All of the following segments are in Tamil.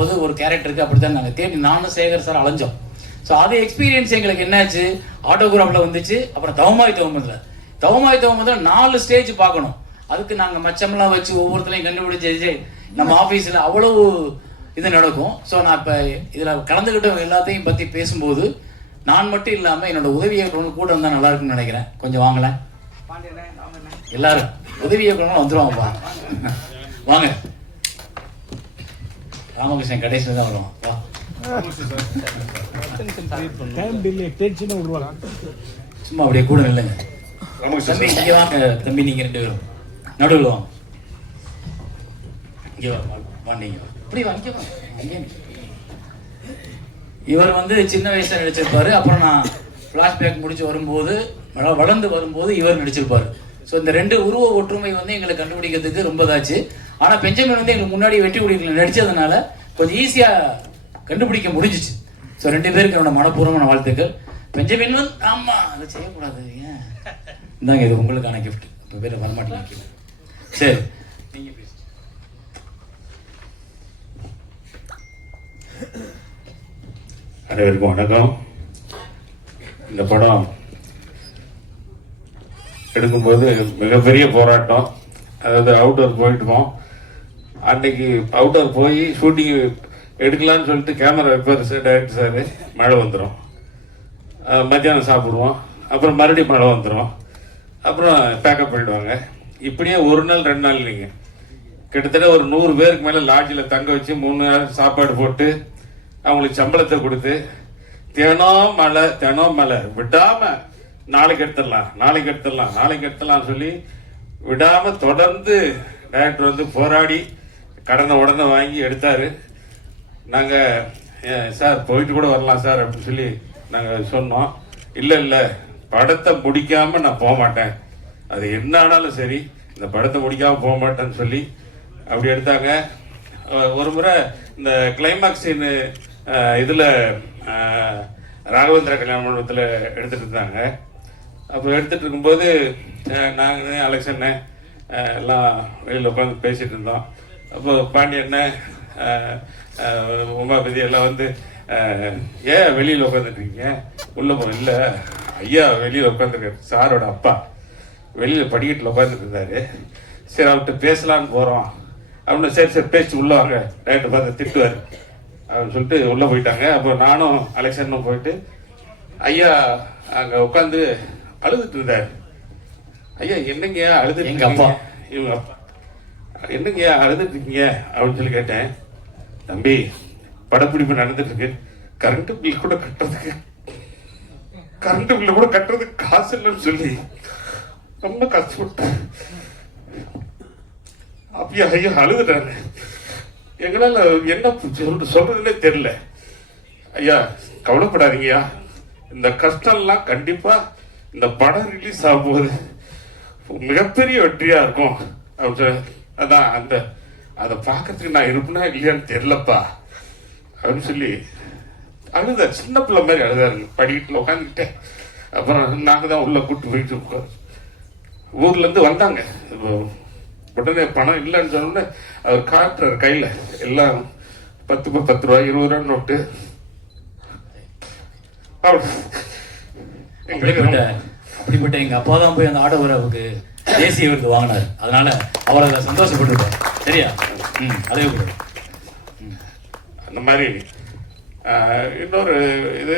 போகும்போது ஒரு கேரக்டருக்கு அப்படித்தான் நாங்கள் தேடி நானும் சேகர் சார் அலைஞ்சோம். ஸோ அது எக்ஸ்பீரியன்ஸ் எங்களுக்கு என்னாச்சு? ஆட்டோகிராஃபில் வந்துச்சு. அப்புறம் தவமாய் தவமதுல. தவமாய் தவமதுல நாலு ஸ்டேஜ் பார்க்கணும். அதுக்கு நாங்கள் மச்சம்லாம் வச்சு ஒவ்வொருத்தரையும் கண்டுபிடிச்சு நம்ம ஆஃபீஸில் அவ்வளவு இது நடக்கும். ஸோ நான் இப்போ இதில் கலந்துக்கிட்டவங்க எல்லாத்தையும் பற்றி பேசும்போது நான் மட்டும் இல்லாமல் என்னோட உதவி இயக்குனரும் கூட இருந்தால் நல்லா இருக்கும்னு நினைக்கிறேன். கொஞ்சம் வாங்களேன் எல்லாரும் உதவி இயக்குனரும் வந்துருவாங்கப்பா. வாங்க. ராமகிருஷ்ணன் கடைசியில் தான் வருவான். வா. சும்மா அப்படியே கூட இல்லைங்க தம்பி இங்கே வாங்க தம்பி நீங்கள் ரெண்டு பேரும். நடுவில் வாங்க. இங்கே வா. இப்படி வா இங்கே வா. இங்கே நில்லு. இவர் வந்து சின்ன வயசுல நடிச்சிருப்பாரு. அப்புறம் நான் ஃப்ளாஷ்பேக் முடிச்சு வரும்போது வள- வளர்ந்து வரும்போது இவர் நடிச்சிருப்பாரு. ஸோ இந்த ரெண்டு உருவ ஒற்றுமை வந்து எங்களுக்கு கண்டுபிடிக்கிறதுக்கு ரொம்ப இதாச்சு. ஆனா பெஞ்சமின் வந்து எங்களுக்கு முன்னாடி வெற்றி குடிக்கல. நடிச்சதுனால கொஞ்சம் ஈஸியா கண்டுபிடிக்க முடிஞ்சிச்சு. ஸோ ரெண்டு பேருக்கு என்னோட மனப்பூர்வமான வாழ்த்துக்கள். பெஞ்சமின் வந்து ஆமா அதை செய்யக்கூடாது ஏன்? இந்தாங்க இது உங்களுக்கான கிஃப்ட் இப்போ பேர் வரமாட்டீங்க. சரி. நீங்க பேசுங்க அனைவருக்கும் வணக்கம். இந்த படம் எடுக்கும்போது மிகப்பெரிய போராட்டம். அதாவது அவுட்டோர் போயிட்டோம்? அன்னைக்கு அவுட்டர் போய் ஷூட்டிங் எடுக்கலாம்னு சொல்லிட்டு கேமரா வைப்பார் சார் டைரக்டர் சார் மழை வந்துடும் மத்தியானம் சாப்பிடுவோம். அப்புறம் மறுபடியும் மழை வந்துடும் அப்புறம் பேக்கப் பண்ணிடுவாங்க. இப்படியே ஒரு நாள் ரெண்டு நாள் இல்லைங்க. கிட்டத்தட்ட ஒரு நூறு பேருக்கு மேலே லாட்ஜில் தங்க வச்சு மூணு நாள் சாப்பாடு போட்டு அவங்களுக்கு சம்பளத்தை கொடுத்து தினம் மழை தினம் மழை. விடாமல் நாளைக்கு எடுத்துடலாம் நாளைக்கு எடுத்துடலாம் நாளைக்கு எடுத்துடலாம் சொல்லி விடாமல் தொடர்ந்து டைரக்டர் வந்து போராடி கடனை உடனே வாங்கி எடுத்தார். நாங்கள் "ஏன் சார் போயிட்டு கூட வரலாம் சார் அப்படின்னு சொல்லி நாங்கள் சொன்னோம். இல்லை இல்லை படத்தை முடிக்காமல் நான் போக மாட்டேன். அது என்ன ஆனாலும் சரி இந்த படத்தை முடிக்காமல் போக மாட்டேன்னு சொல்லி அப்படி எடுத்தாங்க. ஒரு முறை இந்த கிளைமாக்ஸ் இதில் இதுல ராகவேந்திர கல்யாண மண்டபத்தில் எடுத்துகிட்டு இருந்தாங்க. அப்போ எடுத்துகிட்டு இருக்கும்போது நாங்கள் அலெக்ஷன்னு எல்லாம் வெளியில் உட்காந்து பேசிகிட்டு இருந்தோம். அப்போ பாண்டி அண்ணன் அஹ், அஹ், உமாபதி எல்லாம் வந்து ஏன் வெளியில் உட்காந்துருக்கீங்க உள்ள போ இல்லை. ஐயா வெளியில் உட்காந்துருக்காரு சாரோட அப்பா. வெளியில் படிக்கட்டில் உட்காந்துட்டு இருந்தாரு சரி அவர்கிட்ட பேசலான்னு போகிறோம் அப்படின்னு சரி சரி பேசி உள்ள வாங்க. டைரக்டர் பார்த்து திட்டுவார். அப்படின்னு சொல்லிட்டு உள்ளே போயிட்டாங்க. அப்போ நானும் அலெக்சனும் போயிட்டு ஐயா அங்கே உட்காந்து அழுதுட்டு இருந்தார் ஐயா என்னங்க அழுதுட்டு எங்க அப்பா. இவங்க அப்பா. என்னங்க அழுதுட்டு இருக்கீங்க அப்படின்னு சொல்லி கேட்டேன். தம்பி படப்பிடிப்பு நடந்துட்டு இருக்கு கரண்ட் பில் கூட கட்டுறதுக்கு கரண்ட் பில் கூட கட்டுறதுக்கு காசு இல்லைன்னு சொல்லி ரொம்ப கஷ்டப்பட்டேன். அப்பயா ஐயா அழுதுட்டாங்க எங்களால் என்ன சொல்ற சொல்றதுன்னே தெரியல. ஐயா கவலைப்படாதீங்கய்யா. இந்த கஷ்டம்லாம் கண்டிப்பாக இந்த படம் ரிலீஸ் ஆகும்போது மிகப்பெரிய வெற்றியாக இருக்கும். அப்படின்னு சொல்ல அதான் அந்த அதை பார்க்கறதுக்கு நான் இருப்பேனா இல்லையான்னு தெரிலப்பா அப்படின்னு சொல்லி அழுத சின்ன பிள்ளை மாதிரி அழுதாருங்க படிக்கட்டில் உட்காந்துக்கிட்டேன் அப்புறம் நாங்கள் தான் உள்ளே கூப்பிட்டு போயிட்டு இருக்கோம். ஊர்லேருந்து வந்தாங்க. இப்போ உடனே பணம் இல்லைன்னு சொன்னோடனே அவர் காட்டுறாரு கையில். எல்லாம் பத்து ரூபா பத்து ரூபா இருபது ரூபா நோட்டு. அப்படிப்பட்ட அப்படிப்பட்ட எங்கள் அப்பா தான் போய் அந்த ஆடோகிராஃபுக்கு தேசிய விருது வாங்கினார். அதனால அவர் அதில் சந்தோஷப்பட்டிருப்பார் சரியா? ம் அதே கூட அந்த மாதிரி. இன்னொரு இது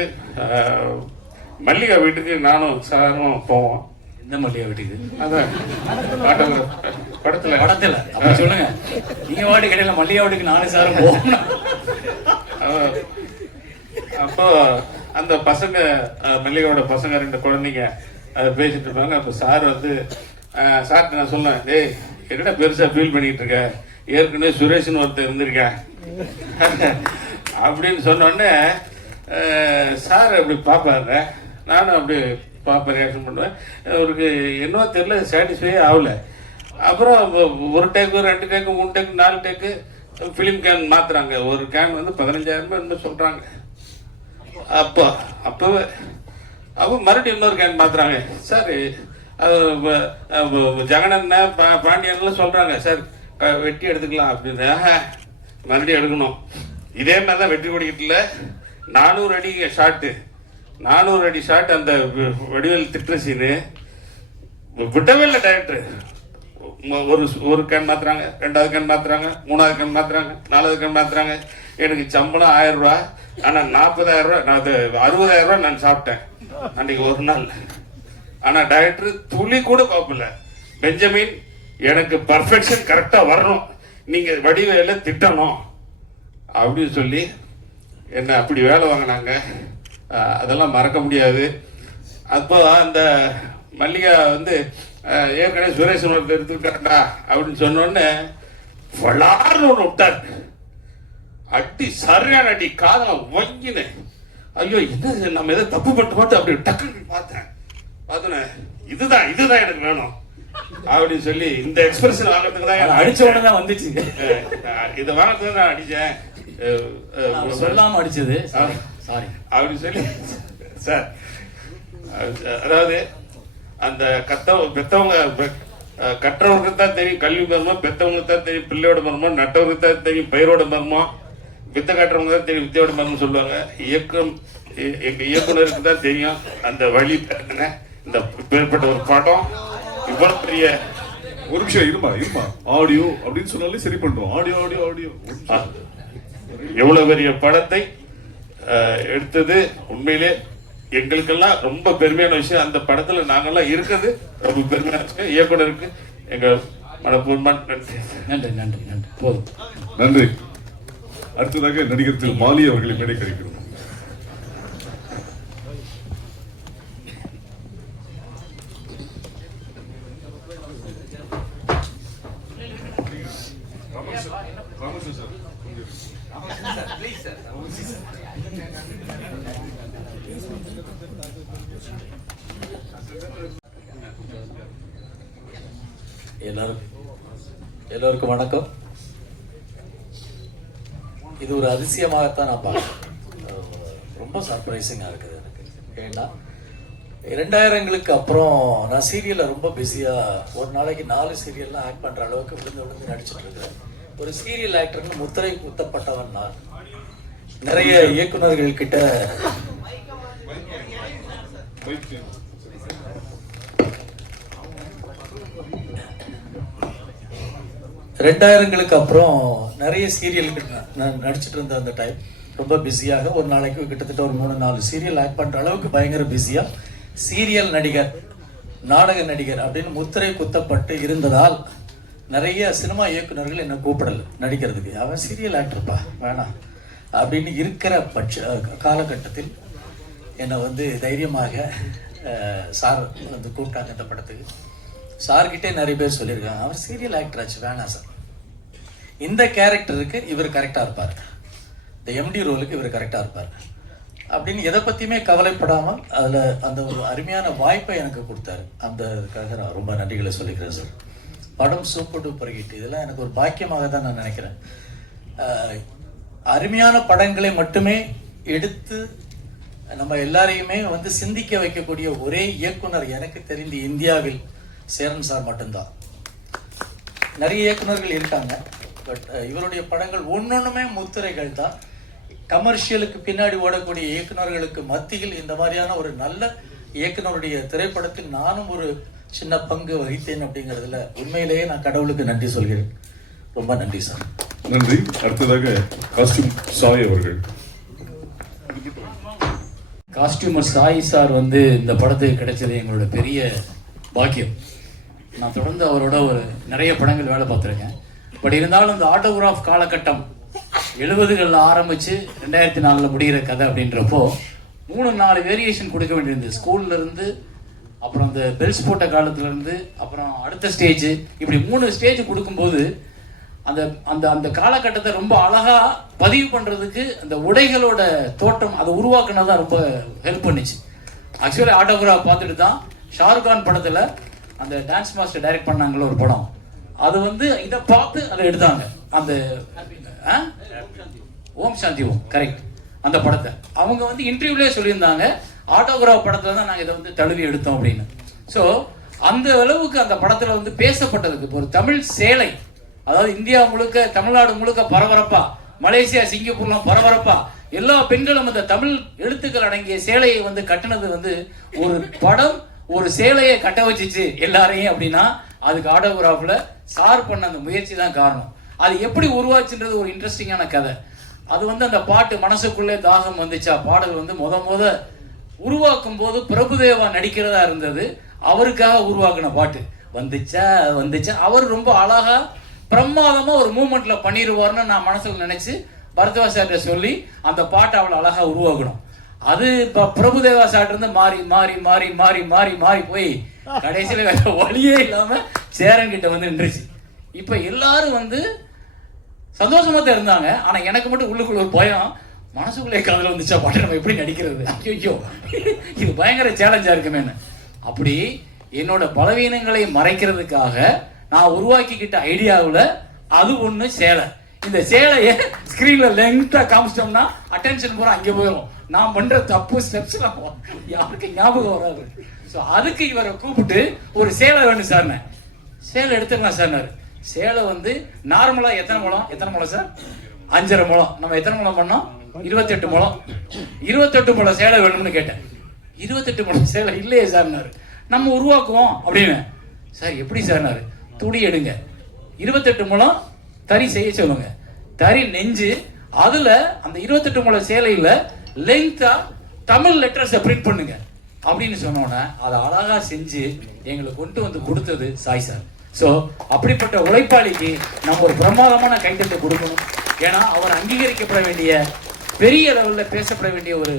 மல்லிகா வீட்டுக்கு நானும் சாரும் போவோம். எந்த மல்லிகை வீட்டுக்கு? அதான். படத்துல. படத்துல. அப்படி சொல்லுங்க. நீங்க வாடி கடையில மல்லிகை வீட்டுக்கு நாலு சாரம் அஹ் அப்போ அந்த பசங்க மல்லிகாவோட பசங்க ரெண்டு குழந்தைங்க அதை பேசிட்டு இருப்பாங்க அப்போ சார் வந்து சார் நான் சொன்னேன் டேய் என்னடா பெருசா ஃபீல் பண்ணிட்டு இருக்க ஏற்கனவே சுரேஷ்னு ஒருத்தர் இருந்திருக்கேன் அப்படின்னு சொன்னோடனே சார் அப்படி பார்ப்பாரு நானும் அப்படி பார்ப்பேன் ரியாக்ஷன் பண்ணுவேன். அவருக்கு என்னவோ தெரியல சாட்டிஸ்ஃபை ஆகலை. அப்புறம் ஒரு டேக்கு ரெண்டு டேக்கு மூணு டேக்கு நாலு டேக்கு ஃபிலிம் கேன் மாத்துறாங்க. ஒரு கேன் வந்து பதினஞ்சாயிரம் ரூபாய் என்ன சொல்கிறாங்க அப்போ அப்போவே அப்போ மறுபடியும் இன்னொரு கேன் மாத்துறாங்க. சார் ஜெகனன் பா- பாண்டியன்லாம் சொல்றாங்க சார் வெட்டி எடுத்துக்கலாம் அப்படின்னு. மறுபடியும் எடுக்கணும். இதே மாதிரி தான் வெற்றி கொடிக்கிட்டுல நானூறு அடி ஷாட்டு. நானூறு அடி ஷாட் அந்த வடிவேல் திட்டுற சீனு. விடவே இல்லை டைரக்டர். ஒரு ஒரு கண் மாத்துறாங்க ரெண்டாவது கண் மாத்துறாங்க மூணாவது கண் மாத்துறாங்க நாலாவது கண் மாத்துறாங்க. எனக்கு சம்பளம் ஆயிரம் ரூபா ஆனால் நாற்பதாயிரம் ரூபா நான் அது அறுபதாயிரம் ரூபா நான் சாப்பிட்டேன். அன்னைக்கு ஒரு நாள். ஆனா டைரக்டர் துளி கூட பார்க்கல பெஞ்சமின் எனக்கு பர்ஃபெக்ஷன் கரெக்டாக வரணும். நீங்கள் வடிவேல திட்டணும். அப்படின்னு சொல்லி என்னை அப்படி வேலை வாங்கினாங்க. அதெல்லாம் மறக்க முடியாது. அப்போ அந்த மல்லிகா வந்து ஏற்கனவே சுரேஷ் ஒருத்தர் எடுத்துக்கிட்டாண்டா அப்படின்னு சொன்னோடனே வளார்னு ஒன்று விட்டார். அடி சரியான அடி காதலை வங்கினேன் ஐயோ என்ன நம்ம எதை தப்பு பண்ணிட்டு மட்டும் அப்படி டக்குன்னு பார்த்தேன். பார்த்தோன்னே இதுதான் இதுதான் எனக்கு வேணும். அப்படின்னு சொல்லி இந்த எக்ஸ்பிரஷன் வாங்குறதுக்கு தான் அடிச்ச உடனே தான் வந்துச்சு. இதை வாங்குறதுக்கு நான் அடிச்சேன். சொல்லாம அடிச்சது. சாரி அப்படின்னு சொல்லி சார் அது- அதாவது அந்த கத்தவ பெத்தவங்க கற்றவருக்கு தான் தெரியும் கல்வி மர்மம் பெத்தவங்களுக்கு தான் தெரியும் பிள்ளையோட மர்மம் நட்டவருக்கு தான் தெரியும் பயிரோட மர்மம் வித்த காட்டுறவங்க தான் தெரியும் வித்தையோட மர்மம் சொல்லுவாங்க. இயக்கம் எ- எங்க இயக்குனருக்கு தான் தெரியும் அந்த வழி. இந்த பேர்பட்ட ஒரு படம் இவ்வளவு பெரிய ஒரு நிமிஷம் இருமா இருமா? ஆடியோ அப்படின்னு சொன்னாலே சரி பண்றோம். Audio audio audio. எவ்வளவு பெரிய படத்தை எடுத்தது? உண்மையிலே எங்களுக்கெல்லாம் ரொம்ப பெருமையான விஷயம். அந்த படத்துல நாங்கெல்லாம் இருக்கிறது ரொம்ப பெருமையான விஷயம் இயக்குனருக்கு எங்க மனப்பூர்வமான நன்றி. நன்றி நன்றி நன்றி. போதும். நன்றி. அடுத்ததாக நடிகர் திரு மாலி அவர்களை மேடை கழிக்கிறோம் எல்லாருக்கும் எல்லோருக்கும் வணக்கம். இது ஒரு அதிசயமாகத்தான் நான் பார்க்குறேன். ரொம்ப சர்ப்ரைசிங்காக இருக்குது எனக்கு. ஏன்னா இரண்டாயிரங்களுக்கு அப்புறம் நான் சீரியலில் ரொம்ப பிஸியாக ஒரு நாளைக்கு நாலு சீரியல்லாம் ஆக்ட் பண்ணுற அளவுக்கு விழுந்து விழுந்து நடிச்சிட்டு இருக்கிறேன். ஒரு சீரியல் ஆக்டர்னு முத்திரை குத்தப்பட்டவன் நான். நிறைய இயக்குனர்கள் கிட்ட ரெண்டாயிரங்களுக்கு அப்புறம் நிறைய சீரியல் நான் நடிச்சிட்டு இருந்த அந்த டைம் ரொம்ப பிஸியாக ஒரு நாளைக்கு கிட்டத்தட்ட ஒரு மூணு நாலு சீரியல் ஆக்ட் பண்ற அளவுக்கு பயங்கர பிஸியா சீரியல் நடிகர் நாடக நடிகர் அப்படின்னு முத்திரை குத்தப்பட்டு இருந்ததால் நிறைய சினிமா இயக்குனர்கள் என்னை கூப்பிடல நடிக்கிறதுக்கு. அவன் சீரியல் ஆக்டர்ப்பா வேணாம். அப்படின்னு இருக்கிற பட்ச காலகட்டத்தில் என்னை வந்து தைரியமாக சார் வந்து கூப்பிட்டாங்க இந்த படத்துக்கு. சார்கிட்டே நிறைய பேர் சொல்லியிருக்காங்க. அவர் சீரியல் ஆக்டர் ஆச்சு. வேணாம் சார். இந்த கேரக்டருக்கு இவர் கரெக்டாக இருப்பார். இந்த எம்டி ரோலுக்கு இவர் கரெக்டாக இருப்பார். அப்படின்னு எதை பற்றியுமே கவலைப்படாமல் அதில் அந்த ஒரு அருமையான வாய்ப்பை எனக்கு கொடுத்தாரு. அந்த நான் ரொம்ப நன்றிகளை சொல்லிக்கிறேன் சார். படம் சூப்பர் டூப்பர் ஹிட் இதெல்லாம் எனக்கு ஒரு பாக்கியமாக தான் நான் நினைக்கிறேன். அருமையான படங்களை மட்டுமே எடுத்து நம்ம எல்லாரையுமே வந்து சிந்திக்க வைக்கக்கூடிய ஒரே இயக்குனர் எனக்கு தெரிந்து இந்தியாவில் சேரன் சார் மட்டும்தான். நிறைய இயக்குனர்கள் இருக்காங்க. பட் இவருடைய படங்கள் ஒன்னொன்றுமே முத்திரைகள் தான். கமர்ஷியலுக்கு பின்னாடி ஓடக்கூடிய இயக்குனர்களுக்கு மத்தியில் இந்த மாதிரியான ஒரு நல்ல இயக்குனருடைய திரைப்படத்தில் நானும் ஒரு சின்ன பங்கு வகித்தேன் அப்படிங்கிறதுல உண்மையிலேயே நான் கடவுளுக்கு நன்றி சொல்கிறேன். ரொம்ப நன்றி சார். நன்றி. அடுத்ததாக காஸ்டியூம் சாய் அவர்கள். காஸ்டியூமர் சாய் சார் வந்து இந்த படத்துக்கு கிடைச்சது எங்களோட பெரிய பாக்கியம். நான் தொடர்ந்து அவரோட ஒரு நிறைய படங்கள் வேலை பார்த்துருக்கேன். பட் இருந்தாலும் இந்த ஆட்டோகிராஃப் காலகட்டம் எழுபதுகளில் ஆரம்பித்து ரெண்டாயிரத்தி நாலில் முடிகிற கதை அப்படின்றப்போ மூணு நாலு வேரியேஷன் கொடுக்க வேண்டியிருந்தது. ஸ்கூல்ல இருந்து அப்புறம் அந்த பெல்ஸ் போட்ட காலத்துலேருந்து அப்புறம் அடுத்த ஸ்டேஜ் இப்படி மூணு ஸ்டேஜ் கொடுக்கும்போது அந்த அந்த அந்த காலகட்டத்தை ரொம்ப அழகா பதிவு பண்றதுக்கு அந்த உடைகளோட தோற்றம் அதை உருவாக்குனதான் ரொம்ப ஹெல்ப் பண்ணிச்சு. ஆக்சுவலி ஆட்டோகிராஃப் பார்த்துட்டு தான் ஷாருக் கான் படத்துல அந்த டான்ஸ் மாஸ்டர் டைரக்ட் பண்ணாங்களோ ஒரு படம். அது வந்து இதை பார்த்து அதை எடுத்தாங்க. அந்த ஆ? ஓம் சாந்தி ஓம் கரெக்ட் அந்த படத்தை. அவங்க வந்து இன்டர்வியூலேயே சொல்லியிருந்தாங்க ஆட்டோகிராஃப் படத்துல தான் நாங்கள் இதை வந்து தழுவி எடுத்தோம் அப்படின்னு. ஸோ அந்த அளவுக்கு அந்த படத்துல வந்து பேசப்பட்டதுக்கு ஒரு தமிழ் சேலை அதாவது இந்தியா முழுக்க தமிழ்நாடு முழுக்க பரபரப்பா. மலேசியா சிங்கப்பூர்லாம் பரபரப்பா. எல்லா பெண்களும் அந்த தமிழ் எழுத்துக்கள் அடங்கிய சேலையை வந்து கட்டினது வந்து ஒரு படம் ஒரு சேலையை கட்ட வச்சுச்சு எல்லாரையும் அப்படின்னா அதுக்கு ஆட்டோகிராஃபில் சார் பண்ண அந்த முயற்சி தான் காரணம். அது எப்படி உருவாச்சுன்றது ஒரு இன்ட்ரெஸ்டிங்கான கதை. அது வந்து அந்த பாட்டு மனசுக்குள்ளே தாகம் வந்துச்சா? பாடல் வந்து முத முத உருவாக்கும் போது பிரபுதேவா நடிக்கிறதா இருந்தது. அவருக்காக உருவாக்குன பாட்டு. வந்துச்சா வந்துச்சா? அவர் ரொம்ப அழகா பிரமாதமா ஒரு மூமெண்ட்ல பண்ணிடுவார்னு நான் மனசுல நினைச்சு பரத்வாசார்கிட்ட சொல்லி அந்த பாட்டை அவ்வளோ அழகா உருவாக்கணும். அது இப்போ பிரபுதேவா சார்ட்ட இருந்து மாறி மாறி மாறி மாறி மாறி மாறி போய் கடைசியில் வேற வழியே இல்லாம சேரன் கிட்ட வந்து நின்றுச்சு. இப்போ எல்லாரும் வந்து சந்தோஷமா தான் இருந்தாங்க. ஆனா எனக்கு மட்டும் உள்ளுக்குள்ள ஒரு பயம். மனசுக்குள்ளே காதல் வந்துச்சா பாட்டு நம்ம எப்படி நடிக்கிறது? ஐயோ இது பயங்கர சேலஞ்சா இருக்குமேன்னு. அப்படி என்னோட பலவீனங்களை மறைக்கிறதுக்காக நான் உருவாக்கிக்கிட்ட ஐடியாவில் அது ஒன்று சேலை. இந்த சேலையை ஸ்க்ரீனில் லெங்க்டா காமிச்சிட்டோம்னா அட்டென்ஷன் பூரா அங்கே போயிடும் நான் பண்ணுற தப்பு ஸ்டெப்ஸ் யாருக்கு ஞாபகம் வராது. ஸோ அதுக்கு இவரை கூப்பிட்டு ஒரு சேலை வேணும் சார்னு சேலை எடுத்துக்கலாம் சார்னாரு சேலை வந்து நார்மலாக எத்தனை முழம்? எத்தனை முழம் சார் அஞ்சரை முழம். நம்ம எத்தனை முழம் பண்ணோம்? இருபத்தெட்டு முழம். இருபத்தெட்டு முழம் சேலை வேணும்னு கேட்டேன். இருபத்தெட்டு முழம் சேலை இல்லையே சார்னாரு நம்ம உருவாக்குவோம் அப்படின்னு. சார் எப்படி சார்னாரு துணி எடுங்க. இருபத்தெட்டு முழம் தறி செய்ய சொல்லுங்க. தறி நெஞ்சு அதுல அந்த இருபத்தெட்டு முழம் சேலையில லெங்தா தமிழ் லெட்டர்ஸை பிரிண்ட் பண்ணுங்க. அப்படின்னு சொன்னோன்னே அதை அழகா செஞ்சு எங்களுக்கு கொண்டு வந்து கொடுத்தது சாய் சார். ஸோ அப்படிப்பட்ட உழைப்பாளிக்கு நம்ம ஒரு பிரமாதமான கைத்தட்டை கொடுக்கணும். ஏன்னா அவர் அங்கீகரிக்கப்பட வேண்டிய பெரிய லெவலில் பேசப்பட வேண்டிய ஒரு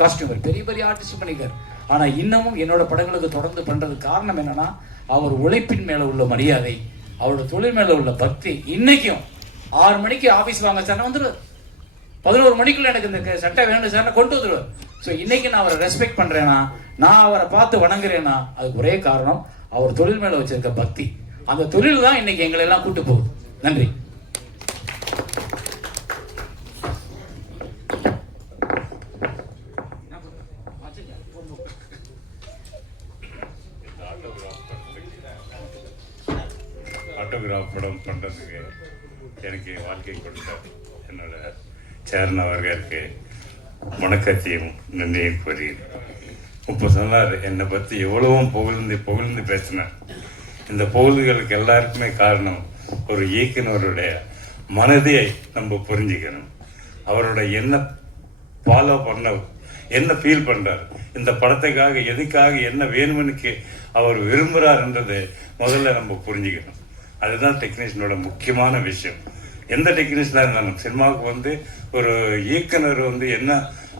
காஸ்டியூமர் பெரிய பெரிய ஆர்டிஸ்ட் பண்ணிக்கார் ஆனா இன்னமும் என்னோட படங்களுக்கு தொடர்ந்து பண்றது காரணம் என்னன்னா அவர் உழைப்பின் மேல உள்ள மரியாதை அவரோட தொழில் மேல உள்ள பக்தி இன்னைக்கும் ஆறு மணிக்கு ஆபீஸ் வாங்க சார் வந்துடுவார் பதினோரு மணிக்குள்ள எனக்கு இந்த சட்டை வேணும் சார் கொண்டு வந்துடுவார் ஸோ இன்னைக்கு நான் அவரை ரெஸ்பெக்ட் பண்ணுறேன்னா நான் அவரை பார்த்து வணங்குறேனா அதுக்கு ஒரே காரணம் அவர் தொழில் மேல வச்சிருக்க பக்தி. அந்த தொழில் தான் இன்னைக்கு எங்களை எல்லாம் கூட்டு போகுது. நன்றி. ஆட்டோகிராஃப் படம் பண்ணுறதுக்கு எனக்கு வாழ்க்கை கொடுத்த என்னோட சேரன் அவர்களுக்கு வணக்கத்தையும் நன்றியும் கூறி இப்போ சொன்னார் என்னை பற்றி எவ்வளவும் புகழ்ந்து புகழ்ந்து பேசினார் இந்த புகழ்களுக்கு எல்லாருக்குமே காரணம் ஒரு இயக்குனருடைய மனதை நம்ம புரிஞ்சுக்கணும். அவரோட என்ன ஃபாலோ பண்ண என்ன ஃபீல் பண்ணுறார் இந்த படத்துக்காக எதுக்காக என்ன வேணும்னுக்கு அவர் விரும்புறாருன்றதை முதல்ல நம்ம புரிஞ்சுக்கணும். அதுதான் டெக்னீஷியனோட முக்கியமான விஷயம். எந்த டெக்னீஷியனாக இருந்தாலும் சினிமாவுக்கு வந்து ஒரு இயக்குனர் வந்து என்ன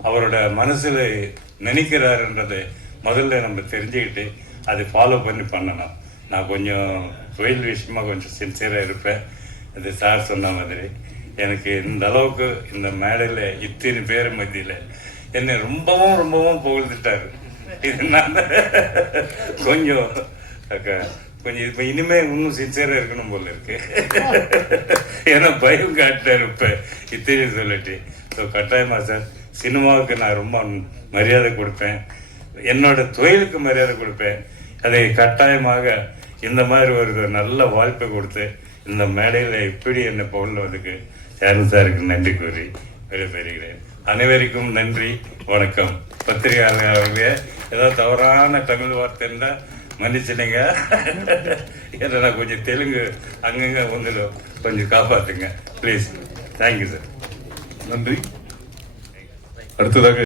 அவரோட மனசில் நினைக்கிறாருன்றதை முதல்ல நம்ம தெரிஞ்சுக்கிட்டு அதை ஃபாலோ பண்ணி பண்ணணும். நான் கொஞ்சம் தொழில் விஷயமா கொஞ்சம் சின்சியராக இருப்பேன். இது சார் சொன்ன மாதிரி. எனக்கு இந்த அளவுக்கு இந்த மேடையில் இத்தனை பேர் மத்தியில் என்னை ரொம்பவும் ரொம்பவும் புகழ்ந்துட்டார். இது நான் கொஞ்சம் கொஞ்சம் இப்போ இனிமே இன்னும் சின்சியராக இருக்கணும் போல இருக்கு. ஏன்னா பயம் காட்டாரு இப்போ இத்தனை சொல்லிட்டு. ஸோ கட்டாயமாக சார் சினிமாவுக்கு நான் ரொம்ப மரியாதை கொடுப்பேன். என்னோட தொழிலுக்கு மரியாதை கொடுப்பேன். அதை கட்டாயமாக இந்த மாதிரி ஒரு நல்ல வாய்ப்பை கொடுத்து இந்த மேடையில் இப்படி என்னை புகழ்வதுக்கு சேரன் சாருக்கு நன்றி கூறி விடைபெறுகிறேன். அனைவருக்கும் நன்றி வணக்கம். பத்திரிகையாளர்களே ஏதோ தவறான தமிழ் வார்த்தை இருந்தால் மன்னிச்சிடுங்க. என்னடா கொஞ்சம் தெலுங்கு அங்கங்க வந்துடும் கொஞ்சம் காப்பாத்துங்க. ப்ளீஸ் தேங்க்யூ சார் நன்றி. அடுத்ததாக